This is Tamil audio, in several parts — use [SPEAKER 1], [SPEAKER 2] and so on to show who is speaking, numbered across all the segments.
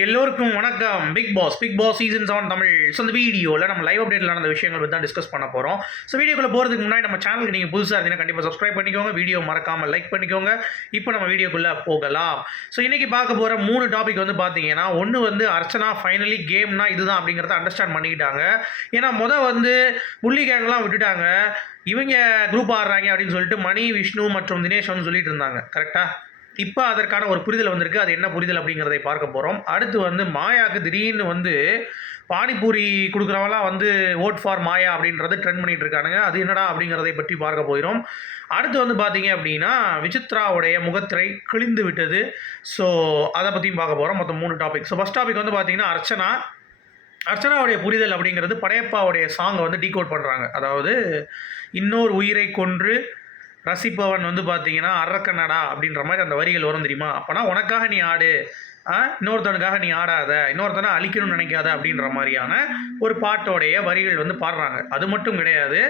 [SPEAKER 1] எல்லோருக்கும் வணக்கம். Bigg Boss Bigg Boss season seven Tamil. So இந்த வீடியோவில் நம்ம லைவ் அப்டேட்டில் நடந்த விஷயங்கள் பற்றி தான் டிஸ்கஸ் பண்ண போகிறோம் ஸோ வீடியோக்குள்ள போகிறதுக்கு முன்னாடி நம்ம சேனலுக்கு நீங்கள் புதுசாக இருந்தீங்கன்னா கண்டிப்பாக சப்ஸ்கிரைப் பண்ணிக்கோங்க. வீடியோ மறக்காமல் லைக் பண்ணிக்கோங்க. இப்போ நம்ம வீடியோக்குள்ளே போகலாம். ஸோ இன்றைக்கி பார்க்க போகிற மூணு டாபிக் வந்து பார்த்தீங்கன்னா ஒன்று வந்து அர்ச்சனா ஃபைனலி கேம்னா இதுதான் அப்படிங்கிறத அண்டர்ஸ்டாண்ட் பண்ணிக்கிட்டாங்க. ஏன்னா மொதல் வந்து புள்ளி கேங்கெல்லாம் விட்டுட்டாங்க. இவங்க குரூப் ஆடுறாங்க அப்படின்னு சொல்லிட்டு மணி விஷ்ணு மற்றும் தினேஷ் வந்து சொல்லிட்டு இருந்தாங்க. கரெக்டாக இப்போ அதற்கான ஒரு புரிதல் வந்திருக்கு. அது என்ன புரிதல் அப்படிங்கிறதை பார்க்க போகிறோம் அடுத்து வந்து மாயாவுக்கு திடீர்னு வந்து பானிபூரி கொடுக்குறவங்களாம் வந்து ஓட் ஃபார் மாயா அப்படின்றது ட்ரெண்ட் பண்ணிகிட்டு இருக்கானுங்க. அது என்னடா அப்படிங்கிறதை பற்றி பார்க்க போயிடும் அடுத்து வந்து பார்த்தீங்க அப்படின்னா விசித்ராவுடைய முகத்திரை கிழிந்து விட்டது. ஸோ அதை பற்றியும் பார்க்க போகிறோம் மொத்தம் மூணு டாபிக் ஸோ ஃபஸ்ட் டாபிக் வந்து பார்த்தீங்கன்னா அர்ச்சனா. அர்ச்சனாவுடைய புரிதல் அப்படிங்கிறது படையப்பாவுடைய சாங்கை வந்து டீகோட் பண்ணுறாங்க அதாவது இன்னொரு உயிரை கொன்று ரசிப்பவன் வந்து பார்த்தீங்கன்னா அரக்கனடா அப்படின்ற மாதிரி அந்த வரிகள் வரும் தெரியுமா? அப்போனா உனக்காக நீ ஆடு. இன்னொருத்தனுக்காக நீ ஆடாத. இன்னொருத்தனை அழிக்கணும்னு நினைக்காத. அப்படின்ற மாதிரியான ஒரு பாட்டோடைய வரிகள் வந்து பாடுறாங்க. அது மட்டும் கிடையாது.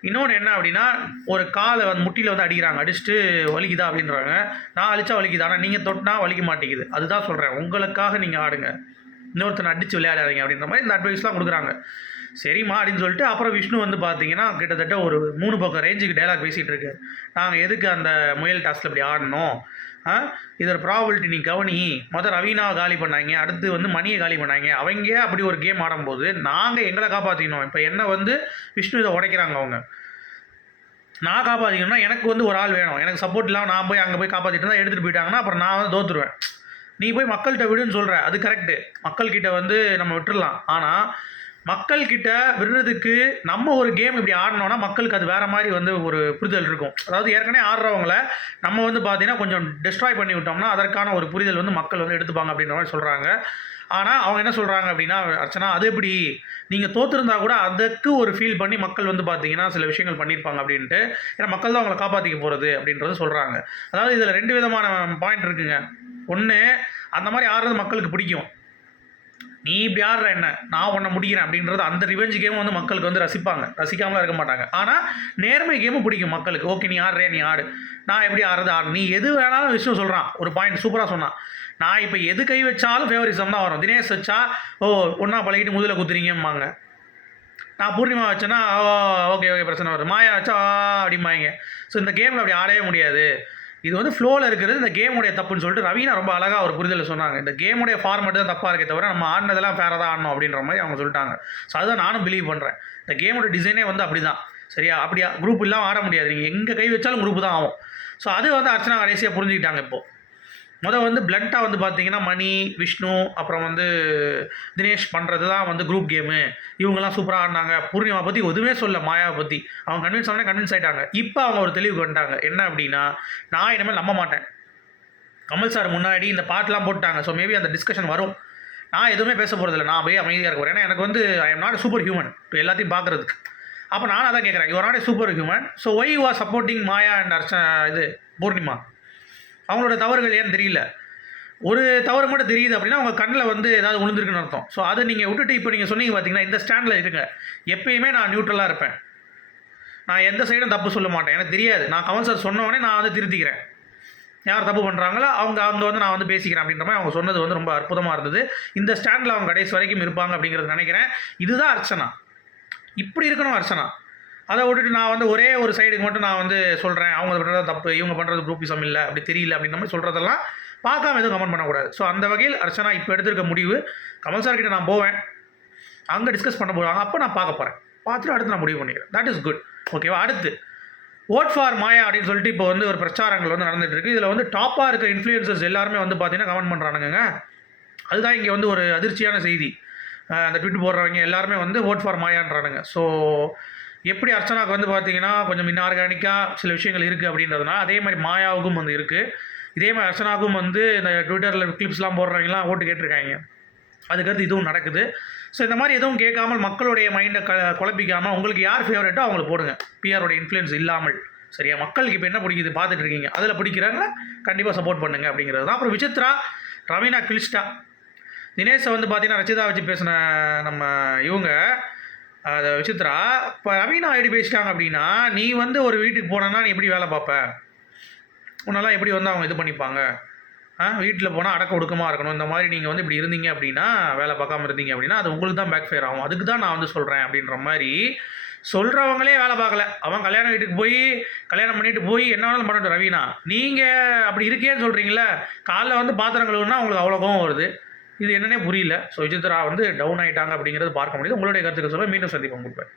[SPEAKER 1] இன்னொன்று என்ன அப்படின்னா ஒரு காலை வந்து முட்டியில் வந்து அடிக்கிறாங்க. அடிச்சுட்டு வலிக்குதா அப்படின்றாங்க. நான் அழிச்சா வலிக்குது? ஆனால் நீங்கள் தொட்டினா வலிக்க மாட்டேங்குது. அதுதான் சொல்கிறேன் உங்களுக்காக நீங்கள் ஆடுங்க. இன்னொருத்தனை அடித்து விளையாடாதீங்க அப்படின்ற மாதிரி இந்த அட்வைஸ்லாம் கொடுக்குறாங்க. சரிம்மா அப்படின்னு சொல்லிட்டு அப்புறம் விஷ்ணு வந்து பார்த்தீங்கன்னா கிட்டத்தட்ட ஒரு மூணு பக்கம் ரேஞ்சுக்கு டைலாக் பேசிகிட்டு இருக்கு. நாங்கள் எதுக்கு அந்த முயல் டாஸ்கில் இப்படி ஆடணும்? ஆ? இதோட ப்ராபிலிட்டி நீ கவனி. மொதல் ரவீனாவை காலி பண்ணாங்க. அடுத்து வந்து மணியை காலி பண்ணாங்க. அவங்க அப்படி ஒரு கேம் ஆடும்போது நாங்கள் எங்களை காப்பாற்றிக்கணும் இப்போ என்ன வந்து விஷ்ணு இதை உடைக்கிறாங்க அவங்க? நான் காப்பாற்றிக்கணும்னா எனக்கு வந்து ஒரு ஆள் வேணும். எனக்கு சப்போர்ட் இல்லாமல் நான் போய் அங்கே போய் காப்பாற்றிட்டு இருந்தால் எடுத்துகிட்டு போயிட்டாங்கன்னா அப்புறம் நான் வந்து தோத்துருவேன். நீ போய் மக்கள்கிட்ட விடுன்னு சொல்கிற அது கரெக்டு மக்கள்கிட்ட வந்து நம்ம விட்டுடலாம் ஆனால் மக்கள்கிட்ட விடுறதுக்கு நம்ம ஒரு கேம் இப்படி ஆடினோன்னா மக்களுக்கு அது வேறு மாதிரி வந்து ஒரு புரிதல் இருக்கும். அதாவது ஏற்கனவே ஆடுறவங்கள நம்ம வந்து பார்த்தீங்கன்னா கொஞ்சம் டிஸ்ட்ராய் பண்ணி விட்டோம்னா அதற்கான ஒரு புரிதல் வந்து மக்கள் வந்து எடுத்துப்பாங்க அப்படின்ற மாதிரி சொல்கிறாங்க ஆனால் அவங்க என்ன சொல்கிறாங்க அப்படின்னா அர்ச்சனா அது எப்படி? நீங்கள் தோற்றுருந்தா கூட அதுக்கு ஒரு ஃபீல் பண்ணி மக்கள் வந்து பார்த்தீங்கன்னா சில விஷயங்கள் பண்ணியிருப்பாங்க அப்படின்ட்டு. ஏன்னா மக்கள் தான் அவங்களை காப்பாற்றிக்க போகிறது அப்படின்றது சொல்கிறாங்க அதாவது இதில் ரெண்டு விதமான பாயிண்ட் இருக்குங்க. ஒன்று அந்த மாதிரி ஆடுறது மக்களுக்கு பிடிக்கும். நீ இப்படி ஆடுற என்ன? நான் உன்னை முடிக்கிறேன் அப்படின்றது அந்த ரிவெஞ்ச் கேமும் வந்து மக்களுக்கு வந்து ரசிப்பாங்க. ரசிக்காமலாம் இருக்க மாட்டாங்க. ஆனால் நேர்மை கேமும் பிடிக்கும் மக்களுக்கு. ஓகே நீ ஆடுறே நீ ஆடு. நான் எப்படி ஆடுறது? ஆடு. நீ எது வேணாலும் விஷயம் சொல்கிறான் ஒரு பாயிண்ட் சூப்பராக சொன்னான். நான் இப்போ எது கை வச்சாலும் ஃபேவரிசம் தான் வரும். தினேஷ் வச்சா ஓ ஒன்றா பழகிட்டு முதல குத்துறீங்கம்பாங்க நான் பூர்ணிமா வச்சேன்னா ஓ ஓகே ஓகே பிரச்சனை வருது மாயா வச்சா அப்படிம்பாங்க. ஸோ இந்த கேமில் அப்படி ஆடவே முடியாது. இது வந்து ஃப்ளோவில் இருக்கிறது இந்த கேமுடைய தப்புன்னு சொல்லிட்டு ரவீனா ரொம்ப அழகாக ஒரு புரிதலை சொன்னாங்க. இந்த கேமுடைய ஃபார்மேட் தான் தப்பாக இருக்கே தவிர நம்ம ஆடினதெல்லாம் ஃபேராக தான் ஆடணும் அப்படின்ற மாதிரி அவங்க சொல்லிட்டாங்க. ஸோ அதுதான் நானும் பிலீவ் பண்ணுறேன் இந்த கேமோட டிசைனே வந்து அப்படி தான் சரியா? அப்படியா? குரூப் இல்லாமல் ஆட முடியாது. நீங்கள் எங்கே கை வச்சாலும் குரூப் தான் ஆகும். ஸோ அது வந்து அர்ச்சனா கடைசியாக புரிஞ்சுக்கிட்டாங்க இப்போது மொதல் வந்து பிளண்ட்டாக வந்து பார்த்தீங்கன்னா மணி விஷ்ணு அப்புறம் வந்து தினேஷ் பண்ணுறது தான் வந்து குரூப் கேமு இவங்கெல்லாம் சூப்பராக ஆடினாங்க. பூர்ணிமா பற்றி எதுவுமே சொல்ல மாயாவை பற்றி அவங்க கன்வின்ஸ் ஆனால் கன்வின்ஸ் ஆகிட்டாங்க இப்போ அவங்க ஒரு தெளிவுக்கு வந்துட்டாங்க. என்ன அப்படின்னா நான் இனிமேல் நம்ப மாட்டேன். கமல் சார் முன்னாடி இந்த பாட்டெலாம் போட்டாங்க. ஸோ மேபி அந்த டிஸ்கஷன் வரும். நான் எதுவுமே பேச போகிறதில்ல நான் போய் அமைதியாக இருக்க போகிறேன் ஏன்னா எனக்கு வந்து I am not super human இப்போ எல்லாத்தையும் பார்க்குறதுக்கு அப்போ நானும் அதான் கேட்குறேன் your not super human so why you are supporting Maya and அர்ச்ச இது பூர்ணிமா? அவங்களோட தவறுகள் ஏன்னு தெரியல? ஒரு தவறு மட்டும் தெரியுது அப்படின்னா உங்கள் கண்ணில் வந்து ஏதாவது விழுந்திருக்குன்னு அர்த்தம். ஸோ அதை நீங்கள் விட்டுட்டு இப்போ நீங்கள் சொன்னீங்க பார்த்தீங்கன்னா இந்த ஸ்டாண்டில் இருங்க. எப்பயுமே நான் நியூட்ரலாக இருப்பேன். நான் எந்த சைடும் தப்பு சொல்ல மாட்டேன். எனக்கு தெரியாது. நான் கமல் சார் சொன்னவொடனே நான் வந்து திருத்திக்கிறேன். யார் தப்பு பண்ணுறாங்களோ அவங்க அவங்க வந்து நான் வந்து பேசிக்கிறேன் அப்படின்ற மாதிரி அவங்க சொன்னது வந்து ரொம்ப அற்புதமாக இருந்தது. இந்த ஸ்டாண்டில் அவங்க கடைசி வரைக்கும் இருப்பாங்க அப்படிங்கிறது நினைக்கிறேன். இதுதான் அர்ச்சனா. இப்படி இருக்கணும் அர்ச்சனா. அதை விட்டுட்டு நான் வந்து ஒரே ஒரு சைடுக்கு மட்டும் நான் வந்து சொல்கிறேன் அவங்க பண்ணுறது தப்பு. இவங்க பண்ணுறது குரூப்பிசம் இல்லை. அப்படி தெரியல அப்படின்ற மாதிரி சொல்கிறதெல்லாம் பார்க்காம எதுவும் கமெண்ட் பண்ணக்கூடாது. ஸோ அந்த வகையில் அர்ச்சனா இப்போ எடுத்திருக்க முடிவு கமல் சார் கிட்ட நான் போவேன். அங்கே டிஸ்கஸ் பண்ண போகிறாங்க அப்போ நான் பார்க்க போகிறேன் பார்த்துட்டு அடுத்து நான் முடிவு பண்ணிக்கிறேன். தட் இஸ் குட் ஓகேவா அடுத்து ஓட் ஃபார் மாயா அப்படின்னு சொல்லிட்டு இப்போ வந்து ஒரு பிரச்சாரங்கள் வந்து நடந்துட்டு இருக்கு. இதில் வந்து டாப்பாக இருக்க இன்ஃப்ளூயன்சர்ஸ் எல்லாருமே வந்து பார்த்தீங்கன்னா கமெண்ட் பண்ணுறானுங்க அதுதான் இங்கே வந்து ஒரு அதிர்ச்சியான செய்தி. அந்த ட்விட் போடுறவங்க எல்லாருமே வந்து ஓட் ஃபார் மாயான்றானுங்க. ஸோ எப்படி அர்ச்சனாவுக்கு வந்து பார்த்தீங்கன்னா கொஞ்சம் இன்ஆர்கானிக்காக சில விஷயங்கள் இருக்குது அப்படின்றதுனால அதே மாதிரி மாயாவுக்கும் வந்து இருக்குது இதே மாதிரி அர்ச்சனாவுக்கும் வந்து இந்த ட்விட்டரில் கிளிப்ஸ்லாம் போடுறவங்கலாம் ஓட்டு கேட்டிருக்காங்க. அதுக்கடுத்து இதுவும் நடக்குது. ஸோ இந்த மாதிரி எதுவும் கேட்காமல் மக்களுடைய மைண்டை க குழப்பிக்காமல் உங்களுக்கு யார் ஃபேவரட்டோ அவங்களுக்கு போடுங்க. பிஆரோட இன்ஃப்ளூயன்ஸ் இல்லாமல். சரியா? மக்களுக்கு இப்போ என்ன பிடிக்குது? பார்த்துட்டு இருக்கீங்க. அதில் பிடிக்கிறாங்களா? கண்டிப்பாக சப்போர்ட் பண்ணுங்க அப்படிங்கிறது தான். அப்புறம் விசித்ரா ரவீனா கிளிஸ்டா தினேஷை வந்து பார்த்தீங்கன்னா ரச்சிதா வச்சு பேசின நம்ம இவங்க அதை விசித்ரா இப்போ ரவீனா எப்படி பேசிட்டாங்க அப்படின்னா நீ வந்து ஒரு வீட்டுக்கு போனேன்னா நீ எப்படி வேலை பார்ப்ப? உன்னெல்லாம் எப்படி வந்து அவங்க இது பண்ணிப்பாங்க? ஆ வீட்டில் போனால் அடக்க ஒடுக்கமாக இருக்கணும். இந்த மாதிரி நீங்கள் வந்து இப்படி இருந்தீங்க அப்படின்னா வேலை பார்க்காம இருந்தீங்க அப்படின்னா அது உங்களுக்கு தான் பேக் ஃபேர் ஆகும். அதுக்கு தான் நான் வந்து சொல்கிறேன் அப்படின்ற மாதிரி சொல்கிறவங்களே வேலை பார்க்கல. அவன் கல்யாணம் வீட்டுக்கு போய் கல்யாணம் பண்ணிட்டு போய் என்ன வேணாலும் பண்ணட்டும் ரவீனா நீங்கள் அப்படி இருக்கேன்னு சொல்கிறீங்களே காலைல வந்து பாத்திரம் கழுவுனா உங்களுக்கு அவ்வளோ கோவம் வருது. இது என்னன்னே புரியல. ஸோ விசித்ரா வந்து டவுன் ஆயிட்டாங்க அப்படிங்கிறது பார்க்க முடியுது. உங்களுடைய கருத்துக்கு சொல்ல மீண்டும் சந்திப்போம். கொடுப்பேன்